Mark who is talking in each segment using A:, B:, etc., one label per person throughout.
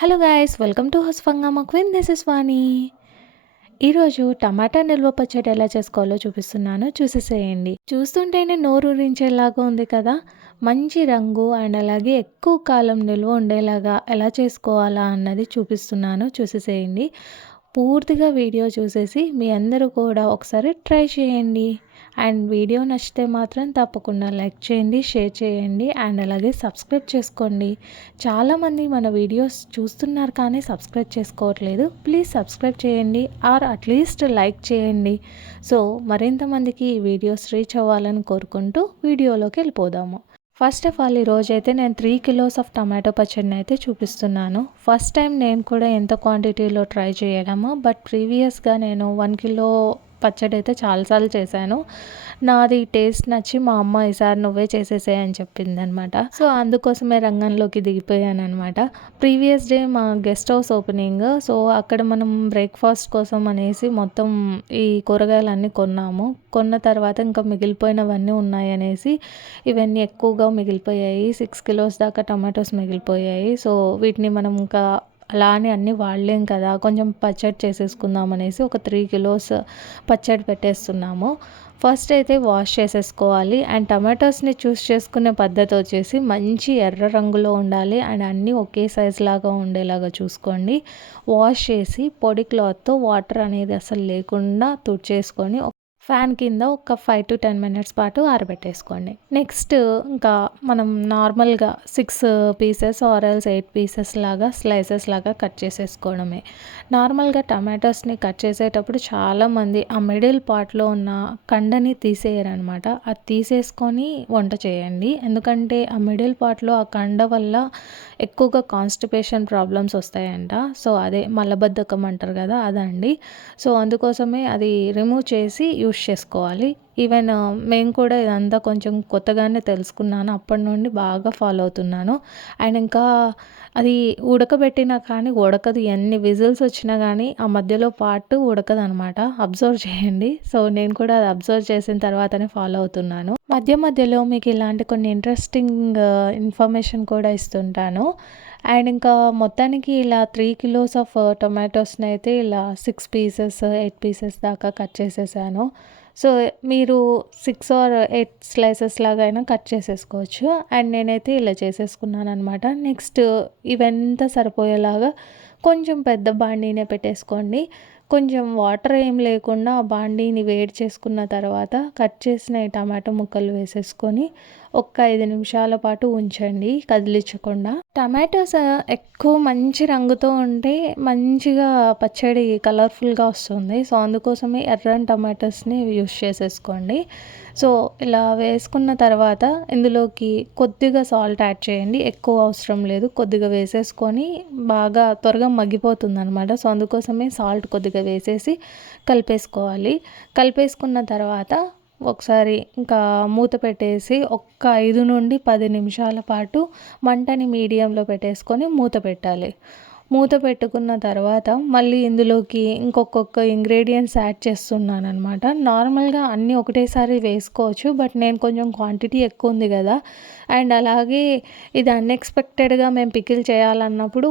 A: Hello guys welcome to హస్ఫంగా క్విన్. This is Vani. ఈరోజు టమాటా నిల్వ పచ్చడి ఎలా చేసుకోవాలో చూపిస్తున్నాను. చూసేసేయండి. చూస్తుంటేనే నోరు ఊరించేలాగా ఉంది కదా. మంచి రంగు అండ్ అలాగే ఎక్కువ కాలం నిల్వ ఉండేలాగా ఎలా చేసుకోవాలా అన్నది చూపిస్తున్నాను. చూసేసేయండి. పూర్తిగా వీడియో చూసేసి మీ అందరూ కూడా ఒకసారి ట్రై చేయండి. అండ్ వీడియో నచ్చితే మాత్రం తప్పకుండా లైక్ చేయండి షేర్ చేయండి అండ్ అలాగే సబ్స్క్రైబ్ చేసుకోండి. చాలామంది మన వీడియోస్ చూస్తున్నారు కానీ సబ్స్క్రైబ్ చేసుకోవట్లేదు. ప్లీజ్ సబ్స్క్రైబ్ చేయండి ఆర్ అట్లీస్ట్ లైక్ చేయండి. సో మరింత మందికి ఈ వీడియోస్ రీచ్ అవ్వాలని కోరుకుంటూ వీడియోలోకి వెళ్ళిపోదాము. ఫస్ట్ ఆఫ్ ఆల్ ఈరోజైతే నేను త్రీ కిలోస్ ఆఫ్ టమాటో పచ్చడిని అయితే చూపిస్తున్నాను. ఫస్ట్ టైం నేను కూడా ఎంత క్వాంటిటీలో ట్రై చేయడము. బట్ ప్రీవియస్గా నేను వన్ కిలో పచ్చడి అయితే చాలాసార్లు చేశాను. నాది టేస్ట్ నచ్చి మా అమ్మ ఈసారి నువ్వే చేసేసాయి అని చెప్పింది అనమాట సో అందుకోసమే రంగంలోకి దిగిపోయాను అనమాట ప్రీవియస్ డే మా గెస్ట్ హౌస్ ఓపెనింగ్. సో అక్కడ మనం బ్రేక్ఫాస్ట్ కోసం అనేసి మొత్తం ఈ కూరగాయలన్నీ కొన్నాము. కొన్న తర్వాత ఇంకా మిగిలిపోయినవన్నీ ఉన్నాయి అనేసి ఇవన్నీ ఎక్కువగా మిగిలిపోయాయి. సిక్స్ కిలోస్ దాకా టమాటోస్ మిగిలిపోయాయి. సో వీటిని మనం ఇంకా అలా అని అన్నీ వాడలేం కదా కొంచెం పచ్చడి చేసేసుకుందాం అనేసి ఒక త్రీ కిలోస్ పచ్చడి పెట్టేస్తున్నాము. ఫస్ట్ అయితే వాష్ చేసేసుకోవాలి. అండ్ టమాటోస్ని చూస్ చేసుకునే పద్ధతి వచ్చేసి మంచి ఎర్ర రంగులో ఉండాలి. అండ్ అన్నీ ఒకే సైజ్ లాగా ఉండేలాగా చూసుకోండి. వాష్ చేసి పొడి క్లాత్తో వాటర్ అనేది అసలు లేకుండా తుడిచేసుకొని ఫ్యాన్ కింద ఒక ఫైవ్ టు టెన్ మినిట్స్ పాటు ఆరబెట్టేసుకోండి. నెక్స్ట్ ఇంకా మనం నార్మల్గా six pieces or else eight pieces లాగా స్లైసెస్ లాగా కట్ చేసేసుకోవడమే. నార్మల్గా టమాటోస్ని కట్ చేసేటప్పుడు చాలామంది ఆ మిడిల్ పార్ట్లో ఉన్న కండని తీసేయరనమాట. అది తీసేసుకొని వంట చేయండి. ఎందుకంటే ఆ మిడిల్ పార్ట్లో ఆ కండ వల్ల ఎక్కువగా కాన్స్టిపేషన్ ప్రాబ్లమ్స్ వస్తాయంట. సో అదే మలబద్ధకం అంటారు కదా అదండి. సో అందుకోసమే అది రిమూవ్ చేసి యూస్ పుష్ చేసుకోవాలి. ఈవెన్ uh, మేము కూడా ఇదంతా కొంచెం కొత్తగానే తెలుసుకున్నాను. అప్పటి నుండి బాగా ఫాలో అవుతున్నాను. అండ్ ఇంకా అది ఉడకబెట్టినా కానీ ఉడకదు. ఎన్ని విజిల్స్ వచ్చినా కానీ ఆ మధ్యలో పార్ట్ ఉడకదు అనమాట అబ్జర్వ్ చేయండి. సో నేను కూడా అది అబ్జర్వ్ చేసిన తర్వాతనే ఫాలో అవుతున్నాను. మధ్య మధ్యలో మీకు ఇలాంటి కొన్ని ఇంట్రెస్టింగ్ ఇన్ఫర్మేషన్ uh, కూడా ఇస్తుంటాను. అండ్ ఇంకా మొత్తానికి ఇలా త్రీ కిలోస్ ఆఫ్ టొమాటోస్ని అయితే ఇలా సిక్స్ పీసెస్ ఎయిట్ పీసెస్ దాకా కట్ చేసేసాను. సో మీరు సిక్స్ ఆర్ ఎయిట్ స్లైసెస్ లాగా అయినా కట్ చేసేసుకోవచ్చు. అండ్ నేనైతే ఇలా చేసేసుకున్నాను అనమాట నెక్స్ట్ ఇవంతా సరిపోయేలాగా కొంచెం పెద్ద బాండీనే పెట్టేసుకోండి. కొంచెం వాటర్ ఏం లేకుండా ఆ బాండీని వేడి చేసుకున్న తర్వాత కట్ చేసిన టమాటో ముక్కలు వేసేసుకొని ఒక ఐదు నిమిషాల పాటు ఉంచండి కదిలించకుండా. టమాటోస్ ఎక్కువ మంచి రంగుతో ఉంటే మంచిగా పచ్చడి కలర్ఫుల్గా వస్తుంది. సో అందుకోసమే ఎర్రని టమాటోస్ని యూస్ చేసేసుకోండి. సో ఇలా వేసుకున్న తర్వాత ఇందులోకి కొద్దిగా సాల్ట్ యాడ్ చేయండి. ఎక్కువ అవసరం లేదు. కొద్దిగా వేసేసుకొని బాగా త్వరగా మగ్గిపోతుంది అనమాట సో అందుకోసమే సాల్ట్ కొద్దిగా వేసేసి కలిపేసుకోవాలి. కలిపేసుకున్న తర్వాత ఒకసారి ఇంకా మూత పెట్టేసి ఒక్క ఐదు నుండి పది నిమిషాల పాటు మంటని మీడియంలో పెట్టేసుకొని మూత పెట్టాలి. మూత పెట్టుకున్న తర్వాత మళ్ళీ ఇందులోకి ఇంకొక్కొక్క ఇంగ్రీడియంట్స్ యాడ్ చేస్తున్నాను అనమాట నార్మల్గా అన్నీ ఒకటేసారి వేసుకోవచ్చు బట్ నేను కొంచెం క్వాంటిటీ ఎక్కువ ఉంది కదా. అండ్ అలాగే ఇది అన్ఎక్స్పెక్టెడ్గా మేము పికిల్ చేయాలన్నప్పుడు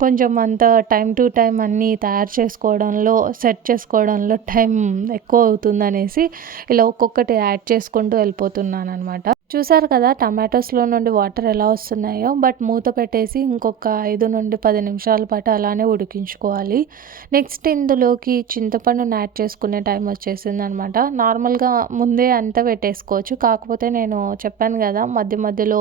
A: కొంచెం అంత టైం టు టైం అన్నీ తయారు చేసుకోవడంలో సెట్ చేసుకోవడంలో టైం ఎక్కువ అవుతుందనేసి ఇలా ఒక్కొక్కటి యాడ్ చేసుకుంటూ వెళ్ళిపోతున్నాను అనమాట చూసారు కదా టమాటోస్లో నుండి వాటర్ ఎలా వస్తున్నాయో బట్ మూత పెట్టేసి ఇంకొక ఐదు నుండి పది నిమిషాల పాటు అలానే ఉడికించుకోవాలి. నెక్స్ట్ ఇందులోకి చింతపండును యాడ్ చేసుకునే టైం వచ్చేసింది అనమాట నార్మల్గా ముందే అంతా పెట్టేసుకోవచ్చు. కాకపోతే నేను చెప్పాను కదా మధ్య మధ్యలో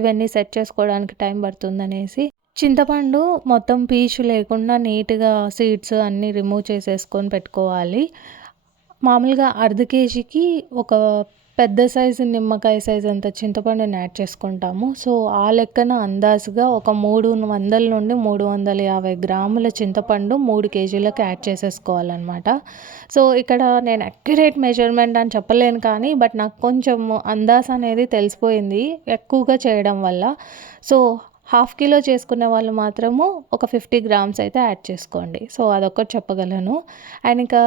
A: ఇవన్నీ సెట్ చేసుకోవడానికి టైం పడుతుందనేసి. చింతపండు మొత్తం పీచు లేకుండా నీట్గా సీడ్స్ అన్నీ రిమూవ్ చేసేసుకొని పెట్టుకోవాలి. మామూలుగా అర్ధ కేజీకి ఒక పెద్ద సైజు నిమ్మకాయ సైజు అంత చింతపండుని యాడ్ చేసుకుంటాము. సో ఆ లెక్కన అందాజుగా ఒక మూడు వందల నుండి మూడు వందల యాభై గ్రాముల చింతపండు మూడు కేజీలకు యాడ్ చేసేసుకోవాలన్నమాట. సో ఇక్కడ నేను అక్యురేట్ మెజర్మెంట్ అని చెప్పలేను కానీ బట్ నాకు కొంచెం అందాజ్ అనేది తెలిసిపోయింది ఎక్కువగా చేయడం వల్ల. సో హాఫ్ కిలో చేసుకునే వాళ్ళు మాత్రము ఒక ఫిఫ్టీ గ్రామ్స్ అయితే యాడ్ చేసుకోండి. సో అదొకటి చెప్పగలను. అండ్ ఇంకా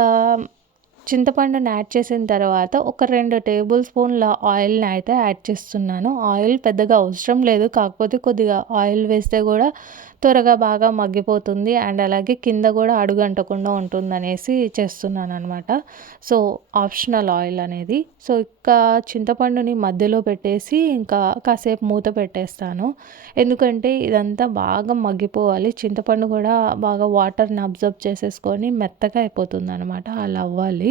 A: చింతపండుని యాడ్ చేసిన తర్వాత ఒక రెండు టేబుల్ స్పూన్ల ఆయిల్ని అయితే యాడ్ చేస్తున్నాను. ఆయిల్ పెద్దగా అవసరం లేదు కాకపోతే కొద్దిగా ఆయిల్ వేస్తే కూడా త్వరగా బాగా మగ్గిపోతుంది అండ్ అలాగే కింద కూడా అడుగంటకుండా ఉంటుందనేసి చేస్తున్నాను అనమాట సో ఆప్షనల్ ఆయిల్ అనేది. సో ఇంకా చింతపండుని మధ్యలో పెట్టేసి ఇంకా కాసేపు మూత పెట్టేస్తాను. ఎందుకంటే ఇదంతా బాగా మగ్గిపోవాలి. చింతపండు కూడా బాగా వాటర్ని అబ్జర్వ్ చేసేసుకొని మెత్తగా అయిపోతుంది అనమాట అలా అవ్వాలి.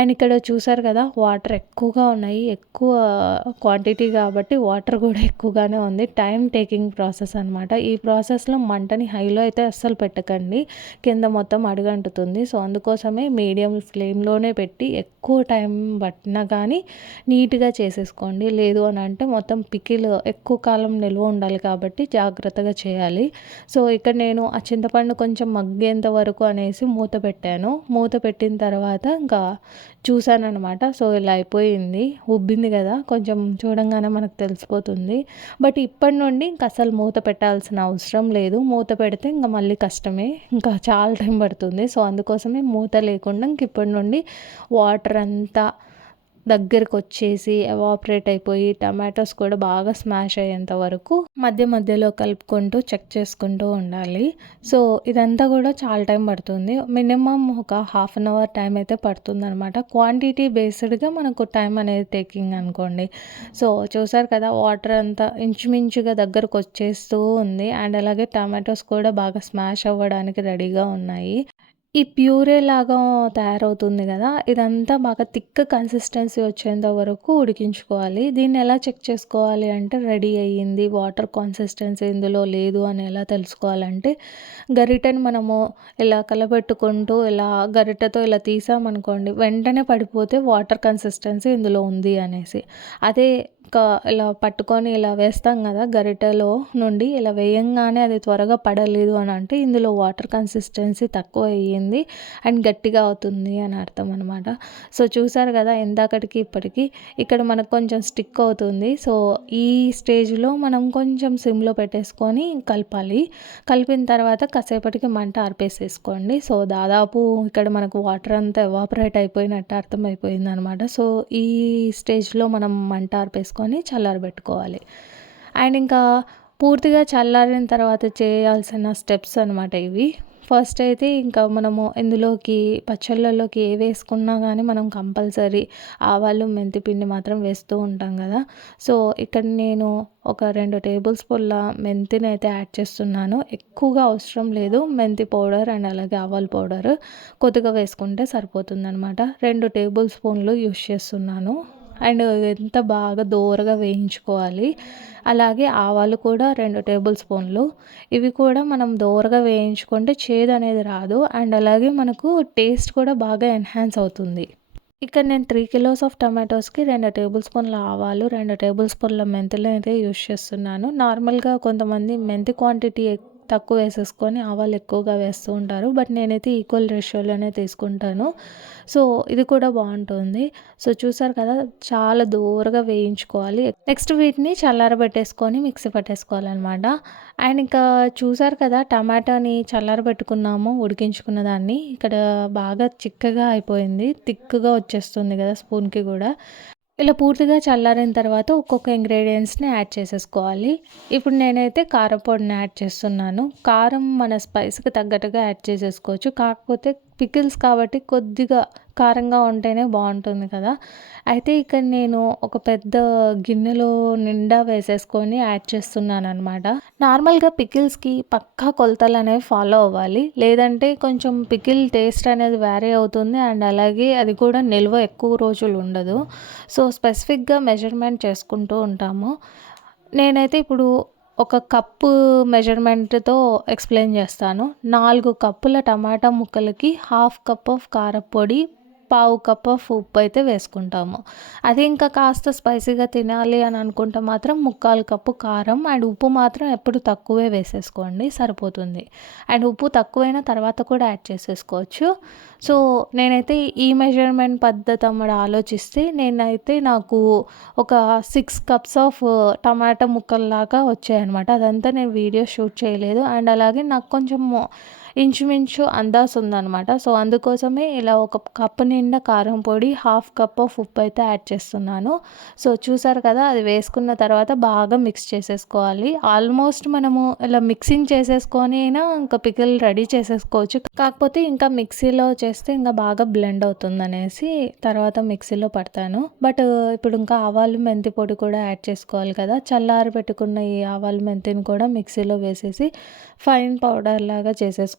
A: అండ్ ఇక్కడ చూసారు కదా వాటర్ ఎక్కువగా ఉన్నాయి. ఎక్కువ క్వాంటిటీ కాబట్టి వాటర్ కూడా ఎక్కువగానే ఉంది. టైం టేకింగ్ ప్రాసెస్ అనమాట ఈ ప్రాసెస్లో మంటని హైలో అయితే అస్సలు పెట్టకండి. కింద మొత్తం అడుగంటుతుంది. సో అందుకోసమే మీడియం ఫ్లేమ్లోనే పెట్టి ఎక్కువ టైం పట్టినా కానీ నీట్గా చేసేసుకోండి. లేదు అని అంటే మొత్తం పికిల్ ఎక్కువ కాలం నిల్వ ఉండాలి కాబట్టి జాగ్రత్తగా చేయాలి. సో ఇక్కడ నేను ఆ చింతపండు కొంచెం మగ్గేంత వరకు అనేసి మూత పెట్టాను. మూత పెట్టిన తర్వాత ఇంకా చూశానమాట సో ఇలా అయిపోయింది. ఉబ్బింది కదా కొంచెం చూడంగానే మనకు తెలిసిపోతుంది. బట్ ఇప్పటి నుండి ఇంకా అసలు మూత పెట్టాల్సిన అవసరం లేదు. మూత పెడితే ఇంకా మళ్ళీ కష్టమే. ఇంకా చాలా టైం పడుతుంది. సో అందుకోసమే మూత లేకుండా ఇంక ఇప్పటి నుండి వాటర్ అంతా దగ్గరకు వచ్చేసి ఎవాపరేట్ అయిపోయి టమాటోస్ కూడా బాగా స్మాష్ అయ్యేంత వరకు మధ్య మధ్యలో కలుపుకుంటూ చెక్ చేసుకుంటూ ఉండాలి. సో ఇదంతా కూడా చాలా టైం పడుతుంది. మినిమం ఒక హాఫ్ అన్ అవర్ టైం అయితే పడుతుంది అనమాట క్వాంటిటీ బేస్డ్గా మనకు టైం అనేది టేకింగ్ అనుకోండి. సో చూసారు కదా వాటర్ అంతా ఇంచుమించుగా దగ్గరకు వచ్చేస్తూ ఉంది. అండ్ అలాగే టమాటోస్ కూడా బాగా స్మాష్ అవ్వడానికి రెడీగా ఉన్నాయి. ఈ ప్యూరే లాగా తయారవుతుంది కదా ఇదంతా బాగా థిక్ కన్సిస్టెన్సీ వచ్చేంత వరకు ఉడికించుకోవాలి. దీన్ని ఎలా చెక్ చేసుకోవాలి అంటే రెడీ అయ్యింది వాటర్ కన్సిస్టెన్సీ ఇందులో లేదు అని ఎలా తెలుసుకోవాలంటే గరిటెని మనము ఇలా కలబెట్టుకుంటూ ఇలా గరిటెతో ఇలా తీసామనుకోండి వెంటనే పడిపోతే వాటర్ కన్సిస్టెన్సీ ఇందులో ఉంది అనేసి. అదే ఇలా పట్టుకొని ఇలా వేస్తాం కదా గరిటెలో నుండి ఇలా వేయంగానే అది త్వరగా పడలేదు అని అంటే ఇందులో వాటర్ కన్సిస్టెన్సీ తక్కువ అయ్యింది అండ్ గట్టిగా అవుతుంది అని అర్థం అనమాట సో చూసారు కదా ఎందాకటికి ఇప్పటికి ఇక్కడ మనకు కొంచెం స్టిక్ అవుతుంది. సో ఈ స్టేజ్లో మనం కొంచెం సిమ్లో పెట్టేసుకొని కలపాలి. కలిపిన తర్వాత కాసేపటికి మంట ఆర్పేసేసుకోండి. సో దాదాపు ఇక్కడ మనకు వాటర్ అంతా ఎవాపరేట్ అయిపోయినట్టు అర్థమైపోయింది అనమాట సో ఈ స్టేజ్లో మనం మంట ఆర్పేసుకొని వేసుకొని చల్లారబెట్టుకోవాలి అండ్ ఇంకా పూర్తిగా చల్లారిన తర్వాత చేయాల్సిన స్టెప్స్ అనమాట ఇవి. ఫస్ట్ అయితే ఇంకా మనము ఇందులోకి పచ్చళ్ళలోకి ఏ వేసుకున్నా కానీ మనం కంపల్సరీ ఆవాలు మెంతి పిండి మాత్రం వేస్తూ ఉంటాం కదా. సో ఇక్కడ నేను ఒక రెండు టేబుల్ స్పూన్ల మెంతిని అయితే యాడ్ చేస్తున్నాను. ఎక్కువగా అవసరం లేదు మెంతి పౌడర్ అండ్ అలాగే ఆవాల పౌడర్. కొద్దిగా వేసుకుంటే సరిపోతుంది అనమాట రెండు టేబుల్ స్పూన్లు యూస్ చేస్తున్నాను. అండ్ ఎంత బాగా దోరగా వేయించుకోవాలి. అలాగే ఆవాలు కూడా రెండు టేబుల్ స్పూన్లు. ఇవి కూడా మనం దోరగా వేయించుకుంటే చేదు అనేది రాదు. అండ్ అలాగే మనకు టేస్ట్ కూడా బాగా ఎన్హాన్స్ అవుతుంది. ఇక్కడ నేను త్రీ కిలోస్ ఆఫ్ టమాటోస్కి రెండు టేబుల్ స్పూన్ల ఆవాలు రెండు టేబుల్ స్పూన్ల మెంతులు అయితే యూస్ చేస్తున్నాను. నార్మల్గా కొంతమంది మెంతి క్వాంటిటీ తక్కువ వేసేసుకొని ఆవాలు ఎక్కువగా వేస్తూ ఉంటారు. బట్ నేనైతే ఈక్వల్ రేషియోలోనే తీసుకుంటాను. సో ఇది కూడా బాగుంటుంది. సో చూసారు కదా చాలా దూరగా వేయించుకోవాలి. నెక్స్ట్ వీటిని చల్లారబెట్టేసుకొని మిక్సీ పట్టేసుకోవాలన్నమాట. అండ్ ఇంకా చూసారు కదా టమాటాని చల్లారబెట్టుకున్నాము ఉడికించుకున్న దాన్ని. ఇక్కడ బాగా చిక్కగా అయిపోయింది. థిక్గా వచ్చేస్తుంది కదా స్పూన్కి కూడా. ఇలా పూర్తిగా చల్లారిన తర్వాత ఒక్కొక్క ఇంగ్రీడియంట్స్ని యాడ్ చేసేసుకోవాలి. ఇప్పుడు నేనైతే కారపొడిని యాడ్ చేస్తున్నాను. కారం మన స్పైస్కి తగ్గట్టుగా యాడ్ చేసేసుకోవచ్చు. కాకపోతే పికిల్స్ కాబట్టి కొద్దిగా కారంగా ఉంటేనే బాగుంటుంది కదా. అయితే ఇక్కడ నేను ఒక పెద్ద గిన్నెలో నిండా వేసేసుకొని యాడ్ చేస్తున్నాను అనమాట నార్మల్గా పికిల్స్కి పక్కా కొలతలు అనేవి ఫాలో అవ్వాలి. లేదంటే కొంచెం పికిల్ టేస్ట్ అనేది వేరే అవుతుంది అండ్ అలాగే అది కూడా నిల్వ ఎక్కువ రోజులు ఉండదు. సో స్పెసిఫిక్గా మెజర్మెంట్ చేసుకుంటూ ఉంటాము. నేనైతే ఇప్పుడు ఒక కప్పు మెజర్మెంట్తో ఎక్స్ప్లెయిన్ చేస్తాను. నాలుగు కప్పుల టమాటా ముక్కలకి హాఫ్ కప్ ఆఫ్ కారపొడి పావు కప్ ఆఫ్ ఉప్పు అయితే వేసుకుంటాము. అది ఇంకా కాస్త స్పైసీగా తినాలి అని అనుకుంటే మాత్రం ముక్కాలు కప్పు కారం అండ్ ఉప్పు మాత్రం ఎప్పుడు తక్కువే వేసేసుకోండి సరిపోతుంది. అండ్ ఉప్పు తక్కువైన తర్వాత కూడా యాడ్ చేసేసుకోవచ్చు. సో నేనైతే ఈ మెజర్మెంట్ పద్ధతి అమ్మడ ఆలోచిస్తే నేనైతే నాకు ఒక సిక్స్ కప్స్ ఆఫ్ టమాటా ముక్కల్లాగా వచ్చాయన్నమాట. అదంతా నేను వీడియో షూట్ చేయలేదు. అండ్ అలాగే నాకు కొంచెం ఇంచుమించు అందాస్ ఉందన్నమాట. సో అందుకోసమే ఇలా ఒక కప్పు నిండా కారం పొడి హాఫ్ కప్ ఆఫ్ ఉప్పు అయితే యాడ్ చేస్తున్నాను. సో చూసారు కదా అది వేసుకున్న తర్వాత బాగా మిక్స్ చేసేసుకోవాలి. ఆల్మోస్ట్ మనము ఇలా మిక్సింగ్ చేసేసుకొని అయినా ఇంకా పికిల్ రెడీ చేసేసుకోవచ్చు. కాకపోతే ఇంకా మిక్సీలో చేస్తే ఇంకా బాగా బ్లెండ్ అవుతుంది అనేసి తర్వాత మిక్సీలో పడతాను. బట్ ఇప్పుడు ఇంకా ఆవాలు మెంతి పొడి కూడా యాడ్ చేసుకోవాలి కదా. చల్లారి పెట్టుకున్న ఈ ఆవాలు మెంతిని కూడా మిక్సీలో వేసేసి ఫైన్ పౌడర్ లాగా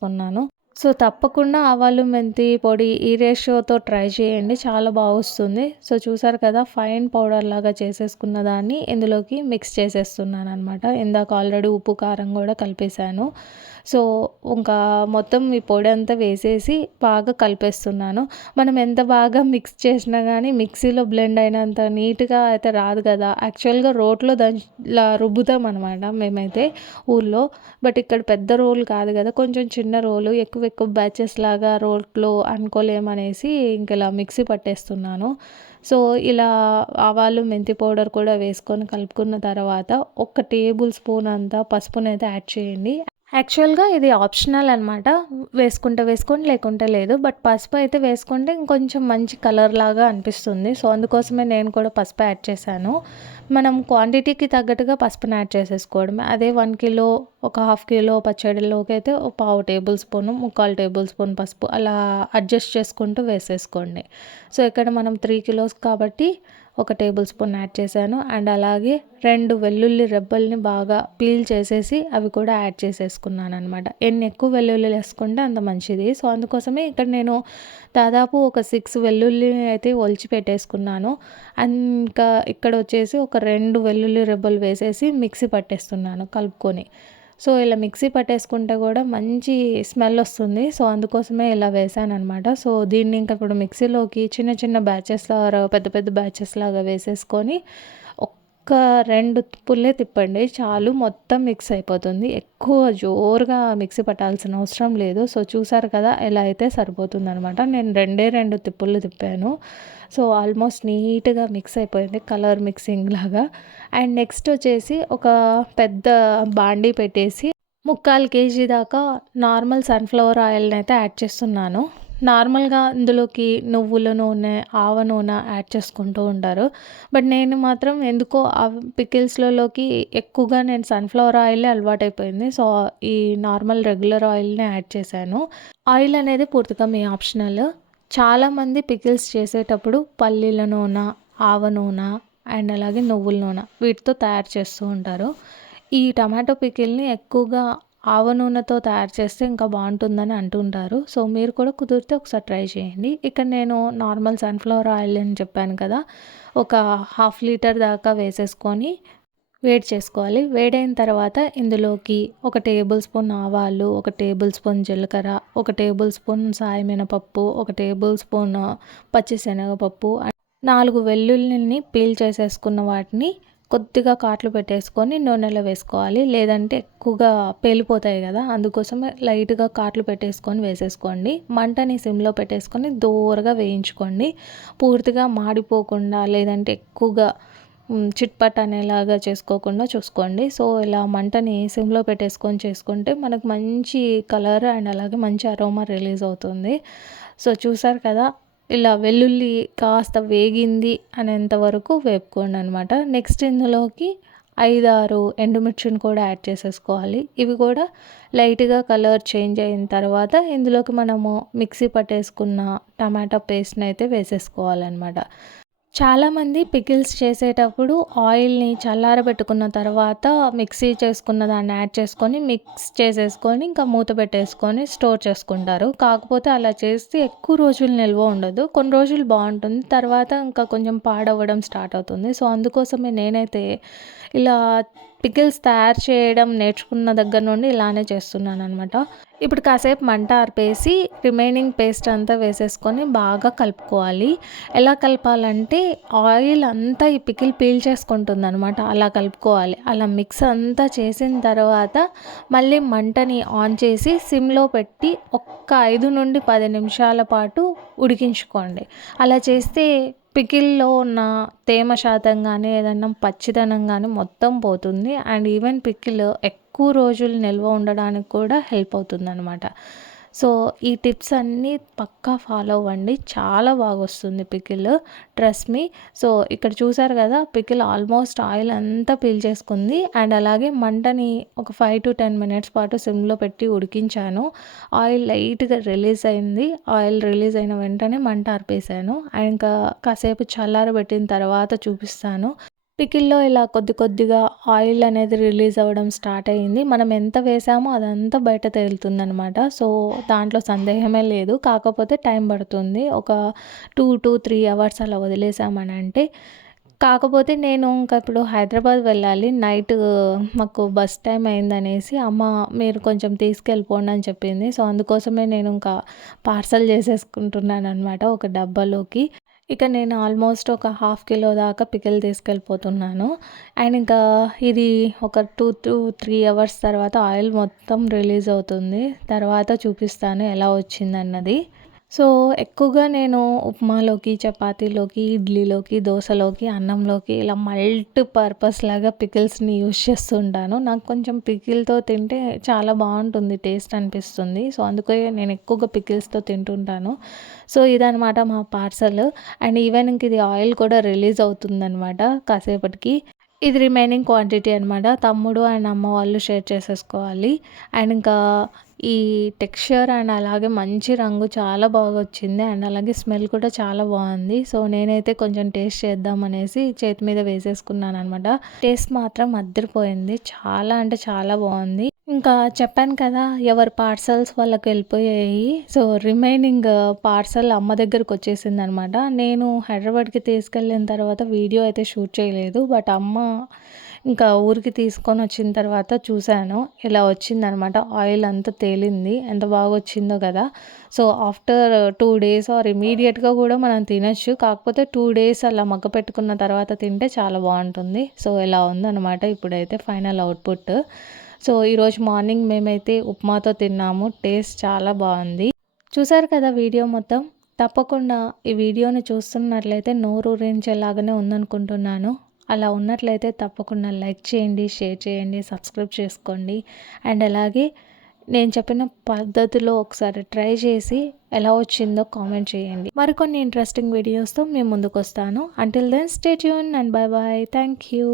A: తీసుకున్నాను. సో తప్పకుండా ఆవాలు మెంతి పొడి ఈ రేషియోతో ట్రై చేయండి. చాలా బాగా వస్తుంది సో చూసారు కదా ఫైన్ పౌడర్ లాగా చేసేసుకున్న దాన్ని ఇందులోకి మిక్స్ చేసేస్తున్నాను అనమాట ఇందాక ఆల్రెడీ ఉప్పు కారం కూడా కలిపేశాను. సో ఇంకా మొత్తం ఈ పొడి అంతా వేసేసి బాగా కలిపేస్తున్నాను. మనం ఎంత బాగా మిక్స్ చేసినా కానీ మిక్సీలో బ్లెండ్ అయినంత నీట్గా అయితే రాదు కదా. యాక్చువల్గా రోట్లో దంచా రుబ్బుతాం అనమాట మేమైతే ఊళ్ళో బట్ ఇక్కడ పెద్ద రోల్ కాదు కదా కొంచెం చిన్న రోలు ఎక్కువ ఎక్కువ బ్యాచెస్ లాగా రోట్లో అనుకోలేమనేసి ఇంక ఇలా మిక్సీ పట్టేస్తున్నాను. సో ఇలా ఆవాలు మెంతి పౌడర్ కూడా వేసుకొని కలుపుకున్న తర్వాత ఒక టేబుల్ స్పూన్ అంతా పసుపునైతే యాడ్ చేయండి. యాక్చువల్గా ఇది ఆప్షనల్ అనమాట వేసుకుంటే వేసుకోండి లేకుంటే లేదు. బట్ పసుపు అయితే వేసుకుంటే ఇంకొంచెం మంచి కలర్ లాగా అనిపిస్తుంది. సో అందుకోసమే నేను కూడా పసుపు యాడ్ చేశాను. మనం క్వాంటిటీకి తగ్గట్టుగా పసుపుని యాడ్ చేసేసుకోవడమే. అదే వన్ కిలో ఒక హాఫ్ కిలో పచ్చడిలోకి అయితే ఒక పావు టేబుల్ స్పూన్ ముక్కాలు టేబుల్ స్పూన్ పసుపు అలా అడ్జస్ట్ చేసుకుంటూ వేసేసుకోండి. సో ఇక్కడ మనం త్రీ కిలోస్ కాబట్టి ఒక టేబుల్ స్పూన్ యాడ్ చేశాను. అండ్ అలాగే రెండు వెల్లుల్లి రెబ్బల్ని బాగా పీల్ చేసేసి అవి కూడా యాడ్ చేసేసుకున్నాను అనమాట ఎన్ని ఎక్కువ వెల్లుల్లి వేసుకుంటే అంత మంచిది. సో అందుకోసమే ఇక్కడ నేను దాదాపు ఒక సిక్స్ వెల్లుల్లి అయితే ఒలిచి పెట్టేసుకున్నాను. ఇంకా ఇక్కడ వచ్చేసి ఒక రెండు వెల్లుల్లి రెబ్బలు వేసేసి మిక్సీ పట్టేస్తున్నాను కలుపుకొని. సో ఇలా మిక్సీ పట్టేసుకుంటే కూడా మంచి స్మెల్ వస్తుంది. సో అందుకోసమే ఇలా వేసాను అనమాట సో దీన్ని ఇంకా ఇప్పుడు మిక్సీలోకి చిన్న చిన్న బ్యాచెస్ లాగా పెద్ద పెద్ద బ్యాచెస్ లాగా వేసేసుకొని ఒక రెండు పుల్లే తిప్పండి. చాలు మొత్తం మిక్స్ అయిపోతుంది. ఎక్కువ జోరుగా మిక్సీ పట్టాల్సిన అవసరం లేదు. సో చూసారు కదా ఎలా అయితే సరిపోతుంది అనమాట నేను రెండే రెండు తిప్పులు తిప్పాను. సో ఆల్మోస్ట్ నీట్గా మిక్స్ అయిపోయింది కలర్ మిక్సింగ్ లాగా. అండ్ నెక్స్ట్ వచ్చేసి ఒక పెద్ద బాండీ పెట్టేసి ముక్కాలు కేజీ దాకా నార్మల్ సన్ఫ్లవర్ ఆయిల్ని అయితే యాడ్ చేస్తున్నాను. నార్మల్గా ఇందులోకి నువ్వుల నూనె ఆవ నూనె యాడ్ చేసుకుంటూ ఉంటారు. బట్ నేను మాత్రం ఎందుకో ఆ పికిల్స్లలోకి ఎక్కువగా నేను సన్ఫ్లవర్ ఆయిలే అలవాటైపోయింది. సో ఈ నార్మల్ రెగ్యులర్ ఆయిల్ని యాడ్ చేశాను. ఆయిల్ అనేది పూర్తిగా మీ ఆప్షనల్. చాలామంది పికిల్స్ చేసేటప్పుడు పల్లీల నూనె ఆవ నూనె అండ్ అలాగే నువ్వుల నూనె వీటితో తయారు చేస్తూ ఉంటారు. ఈ టమాటో పికిల్ని ఎక్కువగా ఆవ నూనెతో తయారు చేస్తే ఇంకా బాగుంటుందని అంటుంటారు. సో మీరు కూడా కుదిరితే ఒకసారి ట్రై చేయండి. ఇక్కడ నేను నార్మల్ సన్ఫ్లవర్ ఆయిల్ అని చెప్పాను కదా ఒక హాఫ్ లీటర్ దాకా వేసేసుకొని వేడి చేసుకోవాలి. వేడైన తర్వాత ఇందులోకి ఒక టేబుల్ స్పూన్ ఆవాలు ఒక టేబుల్ స్పూన్ జీలకర్ర ఒక టేబుల్ స్పూన్ సాయమినపప్పు ఒక టేబుల్ స్పూన్ పచ్చిశనగపప్పు నాలుగు వెల్లుల్లిని పీల్ చేసేసుకున్న వాటిని కొద్దిగా కాట్లు పెట్టేసుకొని నూనెలో వేసుకోవాలి. లేదంటే ఎక్కువగా పేలిపోతాయి కదా అందుకోసం లైట్గా కాట్లు పెట్టేసుకొని వేసేసుకోండి. మంటని సిమ్లో పెట్టేసుకొని దూరగా వేయించుకోండి. పూర్తిగా మాడిపోకుండా లేదంటే ఎక్కువగా చిట్పట్ అనేలాగా చేసుకోకుండా చూసుకోండి. సో ఇలా మంటని సిమ్లో పెట్టేసుకొని చేసుకుంటే మనకు మంచి కలర్ అండ్ అలాగే మంచి అరోమా రిలీజ్ అవుతుంది. సో చూసారు కదా ఇలా వెల్లుల్లి కాస్త వేగింది అనేంత వరకు వేపుకోండి అనమాట నెక్స్ట్ ఇందులోకి ఐదారు ఎండుమిర్చిని కూడా యాడ్ చేసేసుకోవాలి. ఇవి కూడా లైట్గా కలర్ చేంజ్ అయిన తర్వాత ఇందులోకి మనము మిక్సీ పట్టేసుకున్న టమాటా పేస్ట్ని అయితే వేసేసుకోవాలన్నమాట. చాలామంది పికిల్స్ చేసేటప్పుడు ఆయిల్ని చల్లారబెట్టుకున్న తర్వాత మిక్సీ చేసుకున్న దాన్ని యాడ్ చేసుకొని మిక్స్ చేసేసుకొని ఇంకా మూత పెట్టేసుకొని స్టోర్ చేసుకుంటారు. కాకపోతే అలా చేస్తే ఎక్కువ రోజులు నిల్వ ఉండదు. కొన్ని రోజులు బాగుంటుంది. తర్వాత ఇంకా కొంచెం పాడవ్వడం స్టార్ట్ అవుతుంది. సో అందుకోసమే నేనైతే ఇలా పికిల్స్ తయారు చేయడం నేర్చుకున్న దగ్గర నుండి ఇలానే చేస్తున్నాను అనమాట ఇప్పుడు కాసేపు మంట ఆర్పేసి రిమైనింగ్ పేస్ట్ అంతా వేసేసుకొని బాగా కలుపుకోవాలి. ఎలా కలపాలంటే ఆయిల్ అంతా ఈ పికిల్ పీల్ చేసుకుంటుంది అనమాట అలా కలుపుకోవాలి. అలా మిక్స్ అంతా చేసిన తర్వాత మళ్ళీ మంటని ఆన్ చేసి సిమ్లో పెట్టి ఒక్క ఐదు నుండి పది నిమిషాల పాటు ఉడికించుకోండి. అలా చేస్తే పికిల్లో ఉన్న తేమ శాతం కానీ ఏదన్నా పచ్చిదనం కానీ మొత్తం పోతుంది. అండ్ ఈవెన్ పికిల్ ఎక్కువ రోజులు నిల్వ ఉండడానికి కూడా హెల్ప్ అవుతుంది అనమాట సో ఈ టిప్స్ అన్నీ పక్కా ఫాలో అవ్వండి. చాలా బాగా వస్తుంది పికిల్ ట్రస్ మీ. సో ఇక్కడ చూసారు కదా పికిల్ ఆల్మోస్ట్ ఆయిల్ అంతా పీల్చేసుకుంది అండ్ అలాగే మంటని ఒక ఫైవ్ టు టెన్ మినిట్స్ పాటు సిమ్లో పెట్టి ఉడికించాను. ఆయిల్ లైట్గా రిలీజ్ అయింది. ఆయిల్ రిలీజ్ అయిన వెంటనే మంట ఆర్పేసాను. అండ్ ఇంకా కాసేపు చల్లారబెట్టిన తర్వాత చూపిస్తాను. పికిల్లో ఇలా కొద్ది కొద్దిగా ఆయిల్ అనేది రిలీజ్ అవ్వడం స్టార్ట్ అయ్యింది. మనం ఎంత వేసామో అదంతా బయట తేలుతుందనమాట సో దాంట్లో సందేహమే లేదు. కాకపోతే టైం పడుతుంది. ఒక టూ టు త్రీ అవర్స్ అలా వదిలేసామని అంటే కాకపోతే నేను ఇంకా ఇప్పుడు హైదరాబాద్ వెళ్ళాలి. నైట్ మాకు బస్ టైం అయిందనేసి అమ్మ మీరు కొంచెం తీసుకెళ్ళిపోండి అని చెప్పింది. సో అందుకోసమే నేను ఇంకా పార్సల్ చేసేసుకుంటున్నాను అనమాట ఒక డబ్బాలోకి. ఇక నేను ఆల్మోస్ట్ ఒక హాఫ్ కిలో దాకా పికిల్ తీసుకెళ్ళిపోతున్నాను. అండ్ ఇంకా ఇది ఒక టూ టూ త్రీ అవర్స్ తర్వాత ఆయిల్ మొత్తం రిలీజ్ అవుతుంది. తర్వాత చూపిస్తాను ఎలా వచ్చిందన్నది. సో ఎక్కువగా నేను ఉప్మాలోకి చపాతీలోకి ఇడ్లీలోకి దోశలోకి అన్నంలోకి ఇలా మల్టీ పర్పస్ లాగా పికిల్స్ని యూస్ చేస్తుంటాను. నాకు కొంచెం పికిల్తో తింటే చాలా బాగుంటుంది టేస్ట్ అనిపిస్తుంది. సో అందుకే నేను ఎక్కువగా పికిల్స్తో తింటుంటాను. సో ఇదనమాట మా పార్సల్. అండ్ ఈవెన్ ఇంక ఇది ఆయిల్ కూడా రిలీజ్ అవుతుందనమాట కాసేపటికి. ఇది రిమైనింగ్ క్వాంటిటీ అనమాట తమ్ముడు అండ్ అమ్మ వాళ్ళు షేర్ చేసేసుకోవాలి. అండ్ ఇంకా ఈ టెక్స్చర్ అండ్ అలాగే మంచి రంగు చాలా బాగా వచ్చింది అండ్ అలాగే స్మెల్ కూడా చాలా బాగుంది. సో నేనైతే కొంచెం టేస్ట్ చేద్దాం అనేసి చేతి మీద వేసేసుకున్నాను అనమాట టేస్ట్ మాత్రం అద్దరిపోయింది. చాలా అంటే చాలా బాగుంది. ఇంకా చెప్పాను కదా ఎవరి పార్సల్స్ వాళ్ళకి వెళ్ళిపోయాయి. సో రిమైనింగ్ పార్సల్ అమ్మ దగ్గరకు వచ్చేసింది అనమాట నేను హైదరాబాద్కి తీసుకెళ్ళిన తర్వాత వీడియో అయితే షూట్ చేయలేదు. బట్ అమ్మ ఇంకా ఊరికి తీసుకొని వచ్చిన తర్వాత చూశాను. ఇలా వచ్చిందనమాట. ఆయిల్ అంతా తేలింది. ఎంత బాగా వచ్చిందో కదా. So after two days or ఇమీడియట్గా కూడా మనం తినచ్చు. కాకపోతే టూ డేస్ అలా మగ్గ పెట్టుకున్న తర్వాత తింటే చాలా బాగుంటుంది. సో ఇలా ఉందన్నమాట ఇప్పుడైతే ఫైనల్ అవుట్పుట్. సో ఈరోజు మార్నింగ్ మేమైతే ఉప్మాతో తిన్నాము. టేస్ట్ చాలా బాగుంది. చూసారు కదా వీడియో మొత్తం? తప్పకుండా ఈ వీడియోని చూస్తున్నట్లయితే నోరు ఊరించేలాగానే ఉందనుకుంటున్నాను. అలా ఉన్నట్లయితే తప్పకుండా లైక్ చేయండి షేర్ చేయండి సబ్స్క్రైబ్ చేసుకోండి. అండ్ అలాగే నేను చెప్పిన పద్ధతిలో ఒకసారి ట్రై చేసి ఎలా వచ్చిందో కామెంట్ చేయండి. మరికొన్ని ఇంట్రెస్టింగ్ వీడియోస్తో మేము ముందుకు వస్తాను until then stay tune and bye bye thank you